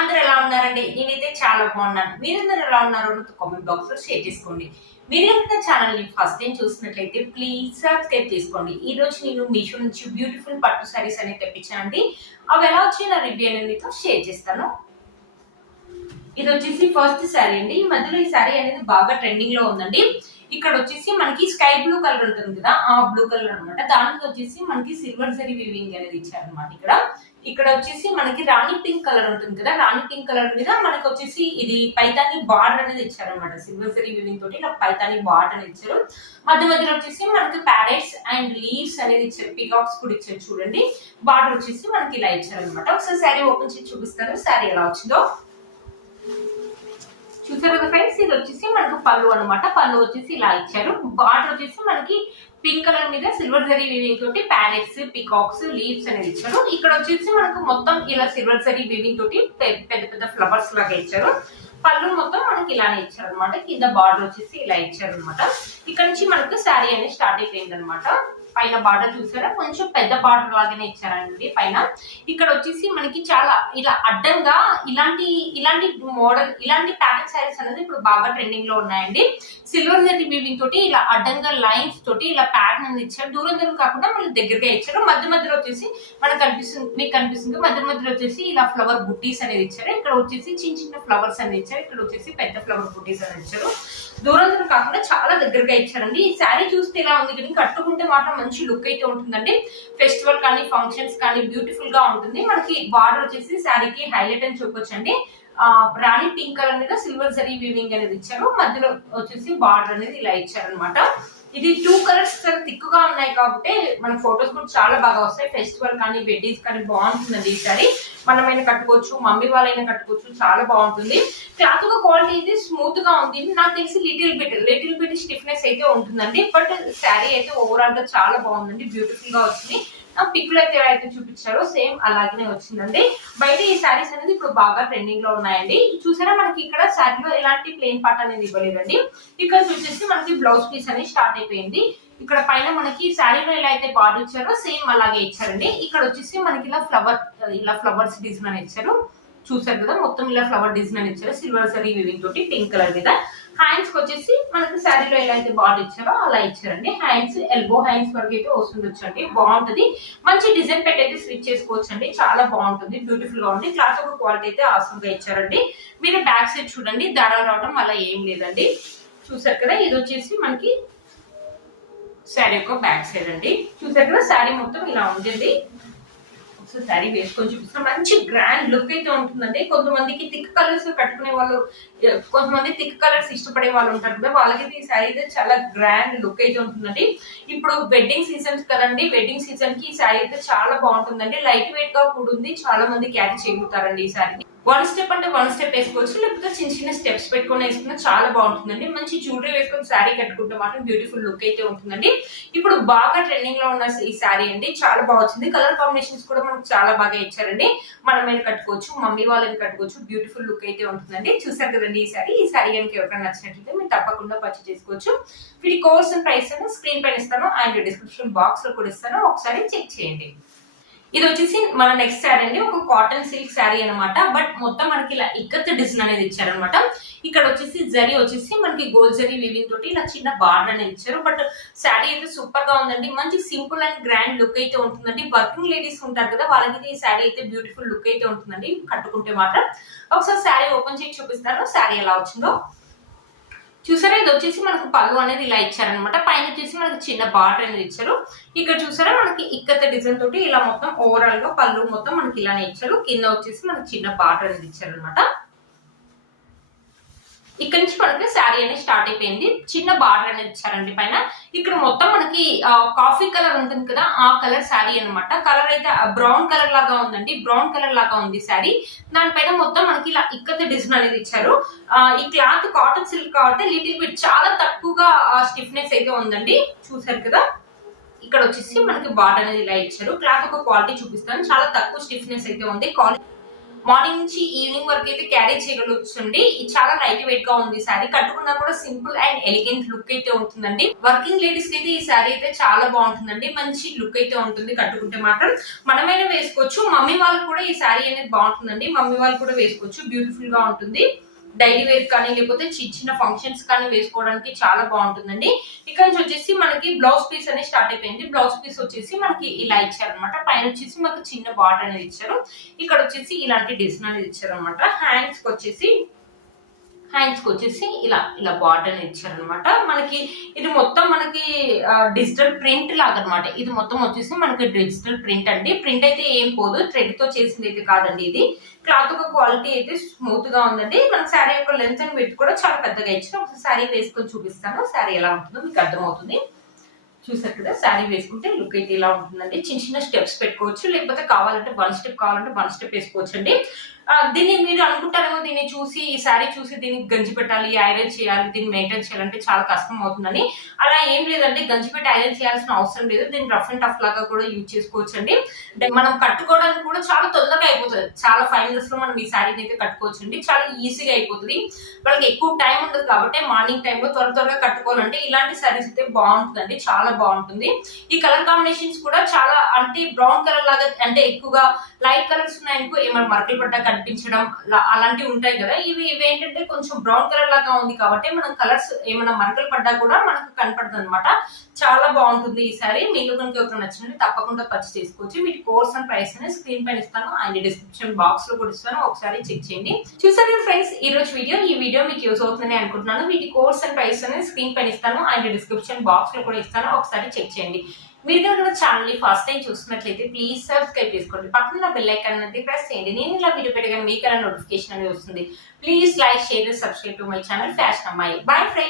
అందరూ ఎలా ఉన్నారండి? నేనైతే చాలా బాగున్నాను. మీరందరూ ఎలా ఉన్నారో నాతో కామెంట్ బాక్స్ లో షేర్ చేసుకోండి. మీరు కనుక ఛానల్ ని ఫస్ట్ టైం చూసినట్లయితే ప్లీజ్ సబ్స్క్రైబ్ చేసుకోండి. ఈ రోజు నేను మీషో నుంచి బ్యూటిఫుల్ పట్టు సారీస్ అనేది తెప్పించానండి. అవి ఎలా వచ్చి నా రివ్యూ అనేది మీతో షేర్ చేస్తాను. ఇది వచ్చేసి ఫస్ట్ శారీ అండి. ఈ మధ్యలో ఈ శారీ అనేది బాగా ట్రెండింగ్ లో ఉందండి. ఇక్కడ వచ్చేసి మనకి స్కై బ్లూ కలర్ ఉంటుంది కదా, ఆ బ్లూ కలర్ అనమాట. దాంట్లో వచ్చేసి మనకి సిల్వర్ జరీ వీవింగ్ అనేది ఇచ్చారనమాట. ఇక్కడ వచ్చేసి మనకి రాణి పింక్ కలర్ ఉంటుంది కదా, రాణి పింక్ కలర్ మీద మనకి వచ్చేసి ఇది పైతాని బార్డర్ అనేది ఇచ్చారనమాట. సిల్వర్ జరీ వీవింగ్ తోటి ఇలా పైతాని బార్డర్ అనేది ఇచ్చారు. మధ్య మధ్యలో వచ్చేసి మనకి ప్యారెట్స్ అండ్ లీవ్స్ అనేది ఇచ్చారు, పికాక్స్ కూడా ఇచ్చారు. చూడండి, బార్డర్ వచ్చేసి మనకి ఇలా ఇచ్చారనమాట. ఒకసారి శారీ ఓపెన్ చేసి చూపిస్తాను శారీ ఎలా వచ్చిందో. చూసారు కదా ఫ్రెండ్స్, ఇది వచ్చేసి మనకు పళ్ళు అనమాట. పళ్ళు వచ్చేసి ఇలా ఇచ్చారు. బార్డర్ వచ్చేసి మనకి పింక్ కలర్ మీద సిల్వర్ జరీ వీవింగ్ తోటి ప్యారెట్స్, పికాక్స్, లీవ్స్ అనేది ఇచ్చారు. ఇక్కడ వచ్చేసి మనకు మొత్తం ఇలా సిల్వర్ జరీ వీవింగ్ తోటి పెద్ద పెద్ద ఫ్లవర్స్ లాగా ఇచ్చారు. పళ్ళు మొత్తం మనకి ఇలానే ఇచ్చారు అనమాట. కింద బార్డర్ వచ్చేసి ఇలా ఇచ్చారు అనమాట. ఇక్కడ నుంచి మనకు శారీ అనేది స్టార్ట్ అయిపోయింది అనమాట. పైన బార్డర్ చూసారా, కొంచెం పెద్ద బార్డర్ లాగానే ఇచ్చారండి పైన. ఇక్కడ వచ్చేసి మనకి చాలా ఇలా అడ్డంగా ఇలాంటి మోడల్, ఇలాంటి ప్యాటర్న్ శారీస్ అనేది ఇప్పుడు బాగా ట్రెండింగ్ లో ఉన్నాయండి. సిల్వర్ జరీ వీవింగ్ తోటి ఇలా అడ్డంగా లైన్స్ తోటి ఇలా ప్యాటర్న్ అనేది ఇచ్చారు. దూరం దూరం కాకుండా మళ్ళీ దగ్గరగా ఇచ్చారు. మధ్య మధ్యలో వచ్చేసి మనకు మీకు కనిపిస్తుంది మధ్య మధ్యలో వచ్చేసి ఇలా ఫ్లవర్ బుట్టీస్ అనేది ఇచ్చారు. ఇక్కడ వచ్చేసి చిన్న చిన్న ఫ్లవర్స్ అనేది ఇచ్చారు. ఇక్కడ వచ్చేసి పెద్ద ఫ్లవర్ బుట్టీస్ అనేది ఇచ్చారు. దూరం దూరం కాకుండా చాలా దగ్గరగా ఇచ్చారండి. ఈ శారీ చూస్తే ఇలా ఉంది, కానీ కట్టుకుంటే మాత్రం మంచి లుక్ అయితే ఉంటుందండి. ఫెస్టివల్ కానీ ఫంక్షన్స్ కానీ బ్యూటిఫుల్ గా ఉంటుంది. మనకి బార్డర్ వచ్చేసి శారీకి హైలైట్ అని చెప్పొచ్చండి. రాణి పింక్ కలర్ మీద సిల్వర్ జరీ వీవింగ్ అనేది ఇచ్చారు. మధ్యలో వచ్చేసి బార్డర్ అనేది ఇలా ఇచ్చారనమాట. ఇది 2 కలర్స్ చాలా థిక్ గా ఉన్నాయి కాబట్టి మన ఫొటోస్ కూడా చాలా బాగా వస్తాయి. ఫెస్టివల్ కానీ వెడ్డింగ్స్ కానీ బాగుంటుందండి ఈ సారీ. మనమైనా కట్టుకోవచ్చు, మమ్మీ వాళ్ళైనా కట్టుకోవచ్చు, చాలా బాగుంటుంది. క్లాత్ క్వాలిటీ ఇది స్మూత్ గా ఉంది. నాకు తెలిసి లిటిల్ బిట్ స్టిఫ్నెస్ అయితే ఉంటుందండి. బట్ శారీ అయితే ఓవరాల్ గా చాలా బాగుందండి, బ్యూటిఫుల్ గా వచ్చింది. పిక్లు అయితే ఎలా అయితే చూపించారో సేమ్ అలాగే వచ్చిందండి. బయట ఈ శారీస్ అనేది ఇప్పుడు బాగా ట్రెండింగ్ లో ఉన్నాయండి. చూసారా, మనకి ఇక్కడ శారీలో ఎలాంటి ప్లెయిన్ పార్ట్ అనేది ఇవ్వలేదండి. ఇక్కడ చూసేసి మనకి బ్లౌజ్ పీస్ అనేది స్టార్ట్ అయిపోయింది. ఇక్కడ పైన మనకి శారీలో ఎలా అయితే బార్డర్ ఇచ్చారో సేమ్ అలాగే ఇచ్చారండి. ఇక్కడ వచ్చేసి మనకి ఇలా ఫ్లవర్స్ డిజైన్ అని ఇచ్చారు. చూసారు కదా, మొత్తం ఇలా ఫ్లవర్ డిజైన్ అని ఇచ్చారు. సిల్వర్ జరీ వీవింగ్ తోటి పింక్ కలర్ మీద. హ్యాండ్స్ కి వచ్చేసి మనకి శారీలో ఎలా అయితే బార్డర్ ఇచ్చారో అలా ఇచ్చారండి. హ్యాండ్స్ ఎల్బో హ్యాండ్స్ వరకు అయితే వస్తుండొచ్చండి. బాగుంటుంది, మంచి డిజైన్ పెట్టి అయితే స్టిచ్ చేసుకోవచ్చు అండి. చాలా బాగుంటుంది, బ్యూటిఫుల్ గా ఉంది. క్లాత్ ఒక క్వాలిటీ అయితే ఆసమ్ గా ఇచ్చారండి. మీరు బ్యాక్ సైడ్ చూడండి, దారాలు రావడం అలా ఏం లేదండి. చూసారు కదా, ఇది వచ్చేసి మనకి శారీ యొక్క బ్యాక్ సైడ్ అండి. చూసారు కదా, శారీ మొత్తం ఇలా ఉంటుంది. సో శారీ వేసుకొని చూపిస్తాం, మంచి గ్రాండ్ లుక్ అయితే ఉంటుందండి. కొంతమందికి థిక్ కలర్స్ కట్టుకునే వాళ్ళు, కొంతమంది థిక్ కలర్స్ ఇష్టపడే వాళ్ళు ఉంటారు కదా, వాళ్ళకి ఈ శారీ అయితే చాలా గ్రాండ్ లుక్ అయితే ఉంటుందండి. ఇప్పుడు వెడ్డింగ్ సీజన్స్ కదండి, వెడ్డింగ్ సీజన్ కి ఈ శారీ అయితే చాలా బాగుంటుందండి. లైట్ వెయిట్ గా కూడా ఉంది, చాలా మంది క్యారీ చేయగలుగుతారండి ఈ శారీని. వన్ స్టెప్ అంటే వన్ స్టెప్ వేసుకోవచ్చు, లేకపోతే చిన్న చిన్న స్టెప్స్ పెట్టుకుని వేసుకున్నా చాలా బాగుంటుందండి. మంచి జ్యువెలరీ వేసుకుని శారీ కట్టుకుంటే మాత్రం బ్యూటిఫుల్ లుక్ అయితే ఉంటుందండి. ఇప్పుడు బాగా ట్రెండింగ్ లో ఉన్న ఈ శారీ అండి, చాలా బాగా వచ్చింది. కలర్ కాంబినేషన్స్ కూడా మనకు చాలా బాగా ఇచ్చారండి. మనమైనా కట్టుకోవచ్చు, మమ్మీ వాళ్ళని కట్టుకోవచ్చు, బ్యూటిఫుల్ లుక్ అయితే ఉంటుందండి. చూసారు కదండి ఈ శారీ కనుక ఎవరికైనా నచ్చినట్లయితే మీరు తప్పకుండా పర్చేస్ చేసుకోవచ్చు. వీటి కోర్స్ ప్రైస్ స్క్రీన్ పైన ఇస్తాను అండ్ డిస్క్రిప్షన్ బాక్స్ లో కూడా ఇస్తాను, ఒకసారి చెక్ చేయండి. ఇది వచ్చేసి మన నెక్స్ట్ శారీ అండి, ఒక కాటన్ సిల్క్ శారీ అనమాట. బట్ మొత్తం మనకి ఇలా ఇక్కత్ డిజైన్ అనేది ఇచ్చారనమాట. ఇక్కడ వచ్చేసి జరీ వచ్చేసి మనకి గోల్డ్ జరీ వీవింగ్ తోటి ఇలా చిన్న బార్డర్ అనేది ఇచ్చారు. బట్ శారీ అయితే సూపర్ గా ఉందండి. మంచి సింపుల్ అండ్ గ్రాండ్ లుక్ అయితే ఉంటుందండి. వర్కింగ్ లేడీస్ ఉంటారు కదా, వాళ్ళకి ఈ శారీ అయితే బ్యూటిఫుల్ లుక్ అయితే ఉంటుందండి కట్టుకుంటే మాత్రం. ఒకసారి శారీ ఓపెన్ చేసి చూపిస్తాను శారీ ఎలా వచ్చిందో. చూసారా, ఇది వచ్చేసి మనకు పళ్ళు అనేది ఇలా ఇచ్చారనమాట. పైన వచ్చేసి మనకి చిన్న బార్డర్ అనేది ఇచ్చారు. ఇక్కడ చూసారా, మనకి ఇక్కత డిజైన్ తోటి ఇలా మొత్తం ఓవరాల్ గా పళ్ళు మొత్తం మనకి ఇలానే ఇచ్చారు. కింద వచ్చేసి మనకి చిన్న బార్డర్ అనేది ఇచ్చారనమాట. ఇక్కడ నుంచి మనకి శారీ అనేది స్టార్ట్ అయిపోయింది. చిన్న బార్డర్ అనేది ఇచ్చారండి పైన. ఇక్కడ మొత్తం మనకి కాఫీ కలర్ ఉంటుంది కదా, ఆ కలర్ శారీ అనమాట. కలర్ అయితే బ్రౌన్ కలర్ లాగా ఉందండి, బ్రౌన్ కలర్ లాగా ఉంది శారీ. దానిపైన మొత్తం మనకి ఇలా ఇక్కత డిజైన్ అనేది ఇచ్చారు. ఈ క్లాత్ కాటన్ సిల్క్ కాబట్టి లిటిల్ బిట్ చాలా తక్కువగా స్టిఫ్నెస్ అయితే ఉందండి. చూసారు కదా, ఇక్కడ వచ్చేసి మనకి బార్డర్ అనేది ఇలా ఇచ్చారు. క్లాత్ ఒక క్వాలిటీ చూపిస్తాను, చాలా తక్కువ స్టిఫ్నెస్ అయితే ఉంది. మార్నింగ్ నుంచి ఈవినింగ్ వరకు అయితే క్యారీ చేయగలుగుతుంది. ఇది చాలా లైట్ వెయిట్ గా ఉంది. శారీ కట్టుకున్నా కూడా సింపుల్ అండ్ ఎలిగెంట్ లుక్ అయితే ఉంటుందండి. వర్కింగ్ లేడీస్ కి అయితే ఈ శారీ అయితే చాలా బాగుంటుందండి. మంచి లుక్ అయితే ఉంటుంది. కట్టుకుంటే మాత్రం మనమైనా వేసుకోవచ్చు. మమ్మీ వాళ్ళకి కూడా ఈ శారీ అనేది బాగుంటుందండి. మమ్మీ వాళ్ళు కూడా వేసుకోవచ్చు. బ్యూటిఫుల్ గా ఉంటుంది. డైలీ వేర్ కానీ లేకపోతే చిన్న చిన్న ఫంక్షన్స్ కానీ వేసుకోవడానికి చాలా బాగుంటుందండి. ఇక్కడ నుంచి వచ్చేసి మనకి బ్లౌజ్ పీస్ అనేది స్టార్ట్ అయిపోయింది. బ్లౌజ్ పీస్ వచ్చేసి మనకి ఇలా ఇచ్చారనమాట. పైన వచ్చేసి మనకి చిన్న బార్డర్ అనేది ఇచ్చారు. ఇక్కడ వచ్చేసి ఇలాంటి డిజైన్ అనేది ఇచ్చారు అనమాట. హ్యాండ్స్ కి వచ్చేసి ఇలా బార్డర్ అనేది ఇచ్చారనమాట. మనకి ఇది మొత్తం మనకి డిజిటల్ ప్రింట్ లాగా అనమాట. ఇది మొత్తం వచ్చేసి మనకి డిజిటల్ ప్రింట్ అండి. ప్రింట్ అయితే ఏం పోదు, థ్రెడ్ తో చేసింది అయితే కాదండి. ఇది క్లాత్ యొక్క క్వాలిటీ అయితే స్మూత్ గా ఉందండి. మన శారీ యొక్క లెంత్ అండ్ విడ్త్ కూడా చాలా పెద్దగా ఇచ్చారు. ఒకసారి శారీ వేసుకొని చూపిస్తాను. శారీ ఎలా ఉంటుందో మీకు అర్థమవుతుంది. చూసారు కదా, శారీ వేసుకుంటే లుక్ అయితే ఇలా ఉంటుందండి. చిన్న చిన్న స్టెప్స్ పెట్టుకోవచ్చు, లేకపోతే కావాలంటే వన్ స్టెప్ వేసుకోవచ్చు అండి. దీన్ని మీరు అనుకుంటారేమో, దీన్ని చూసి ఈ శారీ చూసి దీనికి గంజి పెట్టాలి, ఐరన్ చేయాలి, దీన్ని మెయింటైన్ చేయాలంటే చాలా కష్టం అవుతుందని. అలా ఏం లేదండి, గంజి పెట్టి ఐరన్ చేయాల్సిన అవసరం లేదు. దీన్ని రఫ్ అండ్ టఫ్ లాగా కూడా యూజ్ చేసుకోవచ్చు అండి. మనం కట్టుకోవడానికి కూడా చాలా తొందరగా అయిపోతుంది. చాలా 5 minutes లో మనం ఈ శారీని అయితే కట్టుకోవచ్చు అండి. చాలా ఈజీగా అయిపోతుంది. వాళ్ళకి ఎక్కువ టైం ఉండదు కాబట్టి మార్నింగ్ టైంలో త్వరగా కట్టుకోవాలంటే ఇలాంటి శారీస్ అయితే బాగుంటుందండి. చాలా బాగుంటుంది. ఈ కలర్ కాంబినేషన్స్ కూడా చాలా అంటే బ్రౌన్ కలర్ లాగా, అంటే ఎక్కువగా లైట్ కలర్స్ ఉన్నాయనుకో ఏమైనా మరకలు పడ్డా కనిపించడం అలాంటివి ఉంటాయి కదా. ఇవి ఏంటంటే కొంచెం బ్రౌన్ కలర్ లాగా ఉంది కాబట్టి మనం కలర్స్ ఏమైనా మరకలు పడ్డా కూడా మనకు కనపడుతుంది అనమాట. చాలా బాగుంటుంది ఈ సారీ. మీకు కనుక ఎవరికి నచ్చినట్టు తప్పకుండా పర్చేస్ చేసుకోవచ్చు. వీటి కోర్స్ అండ్ ప్రైస్ అనేది స్క్రీన్ పైన ఇస్తాను అండ్ డిస్క్రిప్షన్ బాక్స్ లో కూడా ఇస్తాను. ఒకసారి చెక్ చేయండి. చూసారు ఫ్రెండ్స్ ఈ రోజు ఈ వీడియో మీకు యూజ్ అవుతుందని అనుకుంటున్నాను. వీటి కోర్స్ అండ్ ప్రైస్ అనేది స్క్రీన్ పైన ఇస్తాను అండ్ డిస్క్రిప్షన్ బాక్స్ లో కూడా ఇస్తాను. ఒకసారి చెక్ చేయండి. మీరు కనుక ఛానల్ ని ఫస్ట్ టైం చూస్తున్నట్లయితే ప్లీజ్ సబ్స్క్రైబ్ చేసుకోండి. పక్కన బెల్ ఐకాన్ అనేది ప్రెస్ చేయండి. నేను ఇలా వీడియో పెట్టగానే మీకు నోటిఫికేషన్ అనేది వస్తుంది. Please like, share, subscribe to my channel fashion అమ్మాయి. Bye friends.